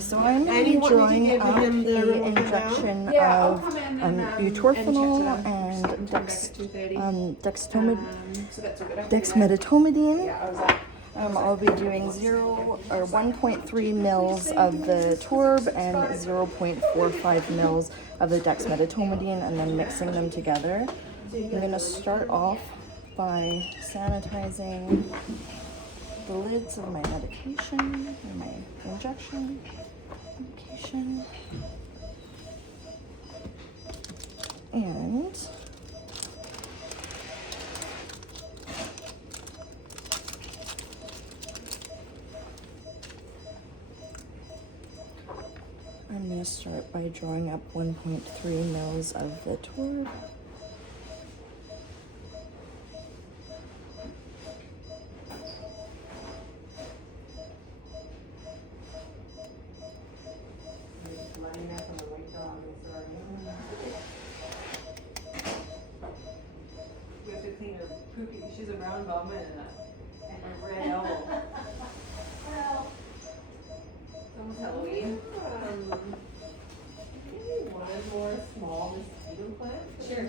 so I'm going to be drawing up the injection of butorphanol and dexmedetomidine. I'll be doing 1.3 mils of the torb and 0.45 mils of the dexmedetomidine, and then mixing them together. I'm going to start off by sanitizing the lids of my medication, or my injection medication. And I'm going to start by drawing up 1.3 mils of the torb. We have to clean her poopy. She's a brown vomit and a red owl. Well, it's almost Halloween. Maybe one more small mosquito plant? Sure.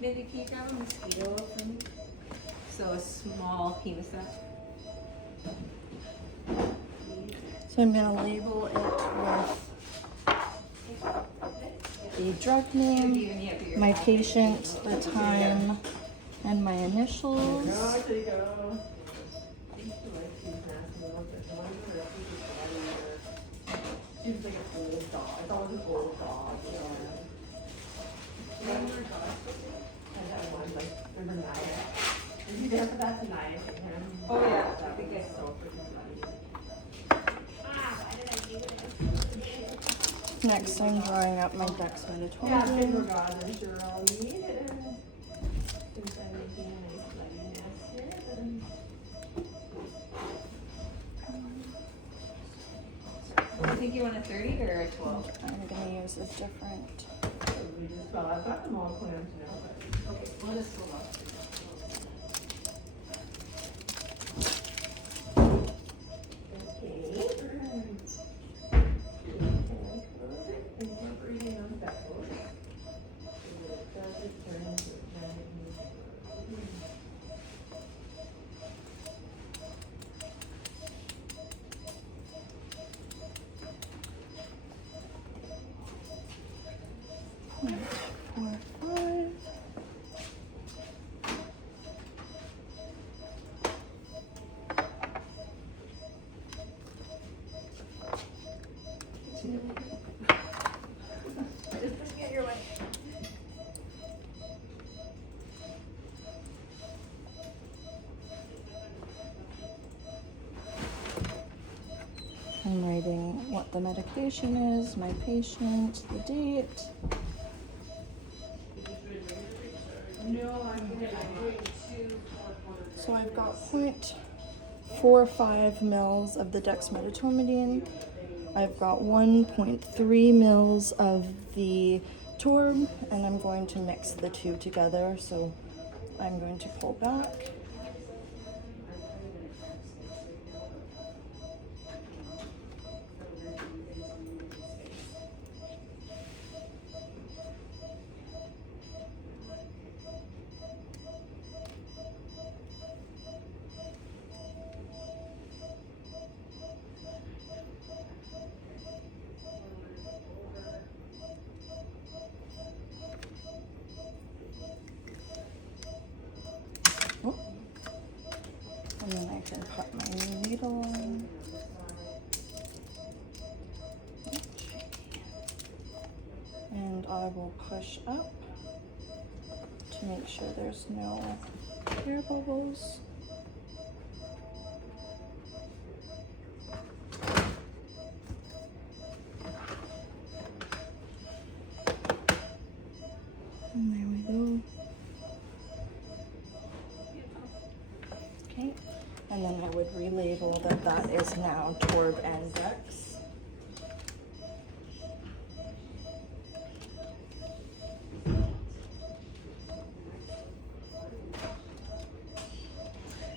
Maybe can you grab a mosquito for me? So a small hemostat. So I'm going to label it with the drug name, my patient, the time, and my initials. She was like an old dog. It's always an old dog. Remember dogs? I had one, like, remember Naya? Were you there for that tonight? Oh yeah, I think I so freaking funny. Next, I'm drawing up my dexmedetomidine. Yeah, I'm sure I'll need it. Since I'm making a nice bloody mess here, then. I think you want a 30 or a 12? I'm going to use a different. Well, I've got them all planned now, but. Okay, let us go up. Okay. Incorporating on backwards. Just get your way. I'm writing what the medication is, my patient, the date. So I've got 0.45 mils of the dexmedetomidine. I've got 1.3 mils of the torb, and I'm going to mix the two together. So I'm going to pull back. And then I can put my needle in. And I will push up to make sure there's no air bubbles. And there we go. Okay, and then I would relabel that is now torb and dex.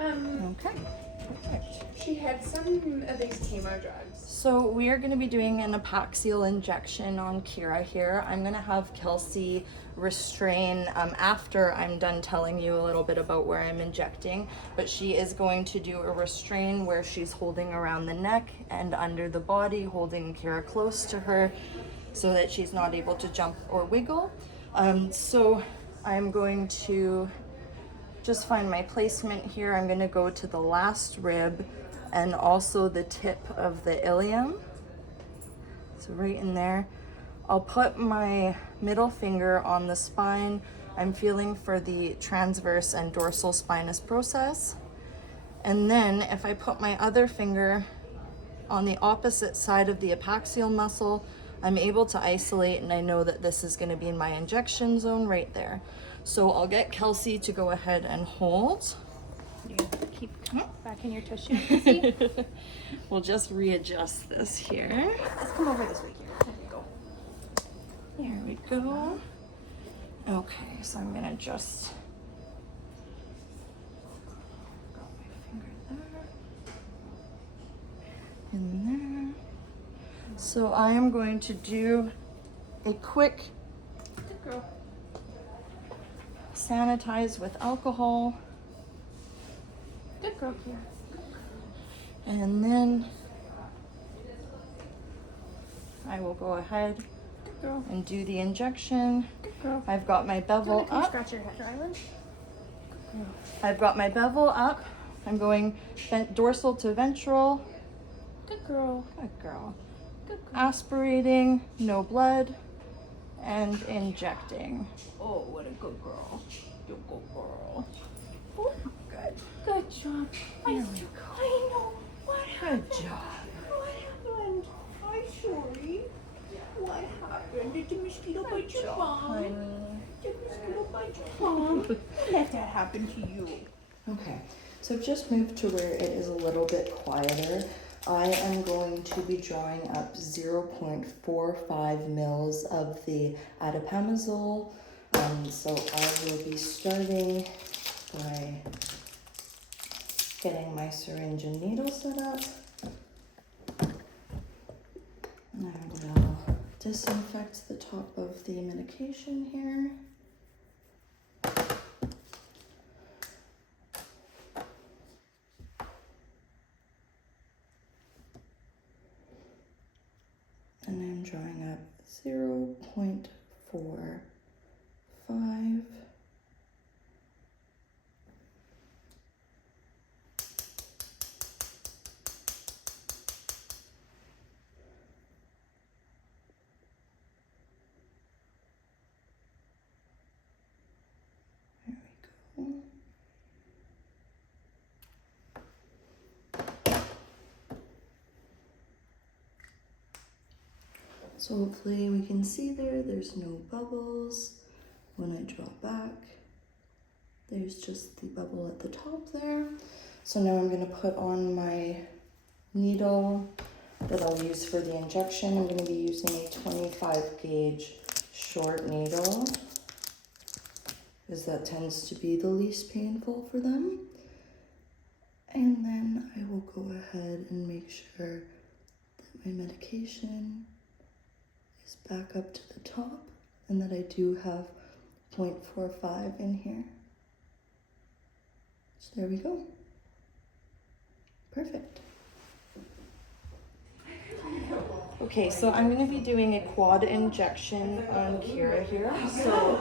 Okay. Perfect. She had some of these chemo drugs. So we are going to be doing an epaxial injection on Kira here. I'm going to have Kelsey restrain after I'm done telling you a little bit about where I'm injecting, but she is going to do a restrain where she's holding around the neck and under the body, holding Kira close to her so that she's not able to jump or wiggle. So I'm going to just find my placement here. I'm going to go to the last rib and also the tip of the ilium. So right in there. I'll put my middle finger on the spine. I'm feeling for the transverse and dorsal spinous process. And then if I put my other finger on the opposite side of the epaxial muscle, I'm able to isolate, and I know that this is going to be in my injection zone right there. So I'll get Kelsey to go ahead and hold. You keep back in your tissue. See? We'll just readjust this here. Let's come over this way here. There we go. There we go. Okay, so I'm gonna just got my finger there, in there. So I am going to do a quick Good girl. sanitize with alcohol, Good girl here. and then I will go ahead Good girl. and do the injection. Good girl. I've got my Do you bevel want to come up. scratch your head, Rylan? Good girl. I've got my bevel up. I'm going dorsal to ventral. Good girl. Good girl. Good girl. Aspirating, no blood, and injecting. Oh, what a good girl. You good girl. Good. Good job. I know. What happened? Good job. What happened? I'm sorry. What happened? Did the mosquito bite your bum? Did the mosquito bite your bum? Let that happen to you. Okay, so I've just moved to where it is a little bit quieter. I am going to be drawing up 0.45 mils of the adipamazole. So I will be starting by getting my syringe and needle set up. And I will disinfect the top of the medication here. And I'm drawing up 0.45. There we go. So hopefully we can see there's no bubbles. When I draw back, there's just the bubble at the top there. So now I'm gonna put on my needle that I'll use for the injection. I'm gonna be using a 25 gauge short needle, because that tends to be the least painful for them. And then I will go ahead and make sure that my medication is back up to the top and that I do have 0.45 in here. So there we go. Perfect. Okay, so I'm going to be doing a quad injection on Kira here. So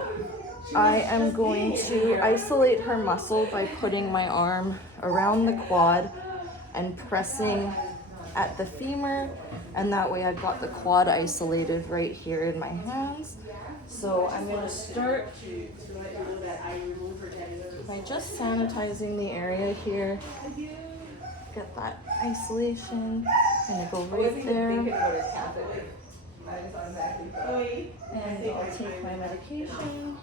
I am going to isolate her muscle by putting my arm around the quad and pressing at the femur, and that way I've got the quad isolated right here in my hands. So I'm going to start by just sanitizing the area here. Get that isolation. I'm going to go right there. And I'll take my medication.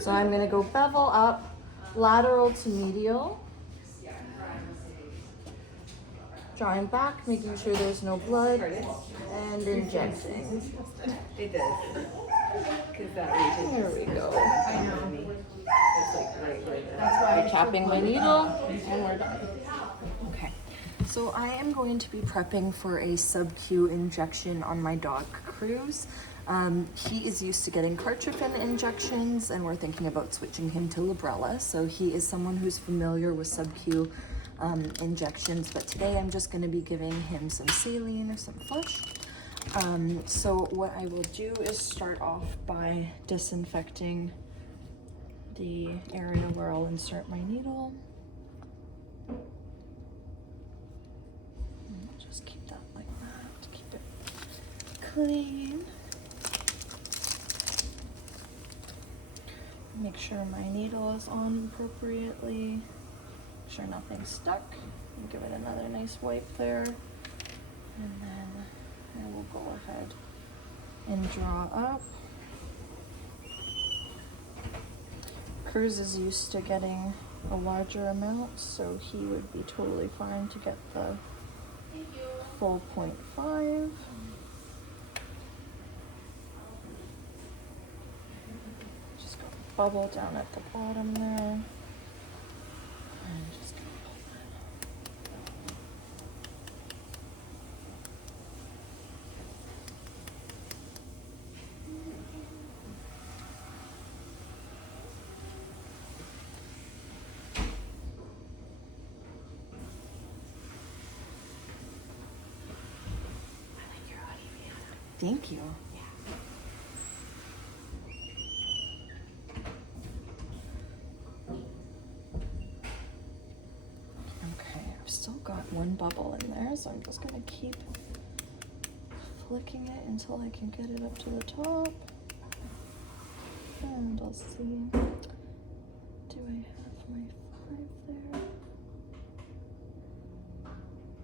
So I'm going to go bevel up, lateral to medial. Drawing back, making sure there's no blood, and injecting. It does. Because that region. There we go. I know me. It's like right there. I'm capping my needle, and we're done. Okay, So I am going to be prepping for a sub-Q injection on my dog Cruz. He is used to getting Cartrophin injections, and we're thinking about switching him to Librela. So he is someone who's familiar with sub-Q injections, but today I'm just going to be giving him some saline or some flush. So what I will do is start off by disinfecting the area where I'll insert my needle. Just keep that like that to keep it clean. Make sure my needle is on appropriately. Make sure nothing's stuck. And give it another nice wipe there. And then I will go ahead and draw up. Cruz is used to getting a larger amount, so he would be totally fine to get the full 0.5. Just go bubble down at the bottom there. And just gonna pull Thank you. Okay, I've still got one bubble in there, so I'm just gonna keep flicking it until I can get it up to the top. And I'll see. Do I have my 5 there?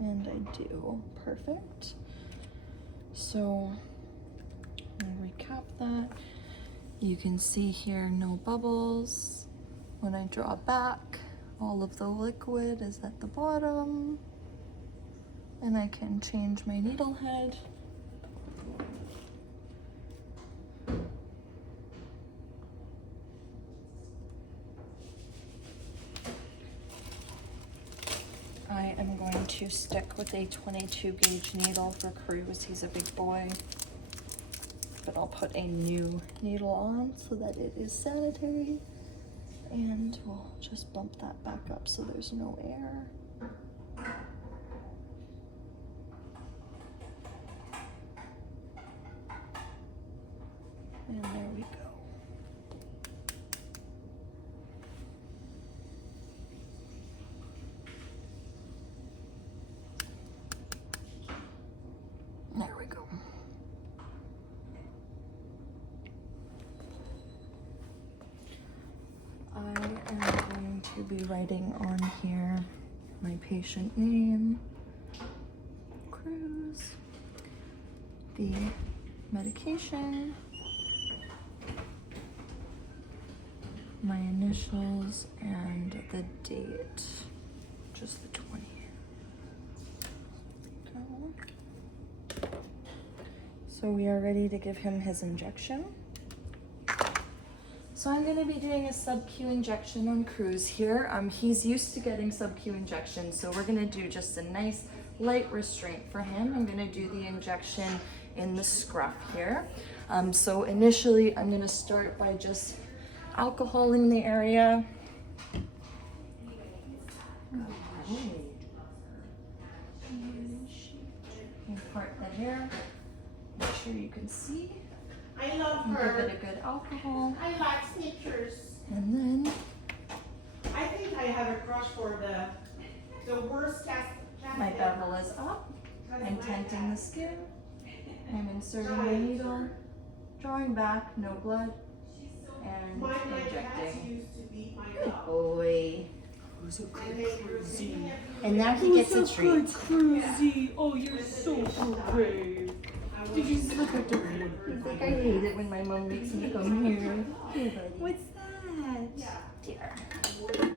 And I do. Perfect. So I'll recap that. You can see here no bubbles. When I draw back, all of the liquid is at the bottom. And I can change my needle head. I am going to stick with a 22 gauge needle for Cruz. He's a big boy. But I'll put a new needle on so that it is sanitary. And we'll just bump that back up so there's no air. And there we go. There we go. I am going to be writing on here my patient name, Cruz, the medication, my initials, and the date, just the 20th. So we are ready to give him his injection. So I'm going to be doing a sub-Q injection on Cruz here. He's used to getting sub-Q injections, so we're going to do just a nice light restraint for him. I'm going to do the injection in the scruff here. So initially I'm going to start by just alcoholing the area. Part the hair. Make sure you can see. I love And her. give it a good alcohol. I like Snickers. And then I think I have a crush for the worst cast. my bevel is up. I'm tenting the skin. I'm inserting my needle, drawing back, no blood, and My cats injecting. used to beat my Good dog. boy. Who's a And they were singing And now he gets a treat. Cruzy? Oh, you're so brave. Did you look at the He's like, I hate it when my mom makes me come here. Here, buddy. What's that? Dear.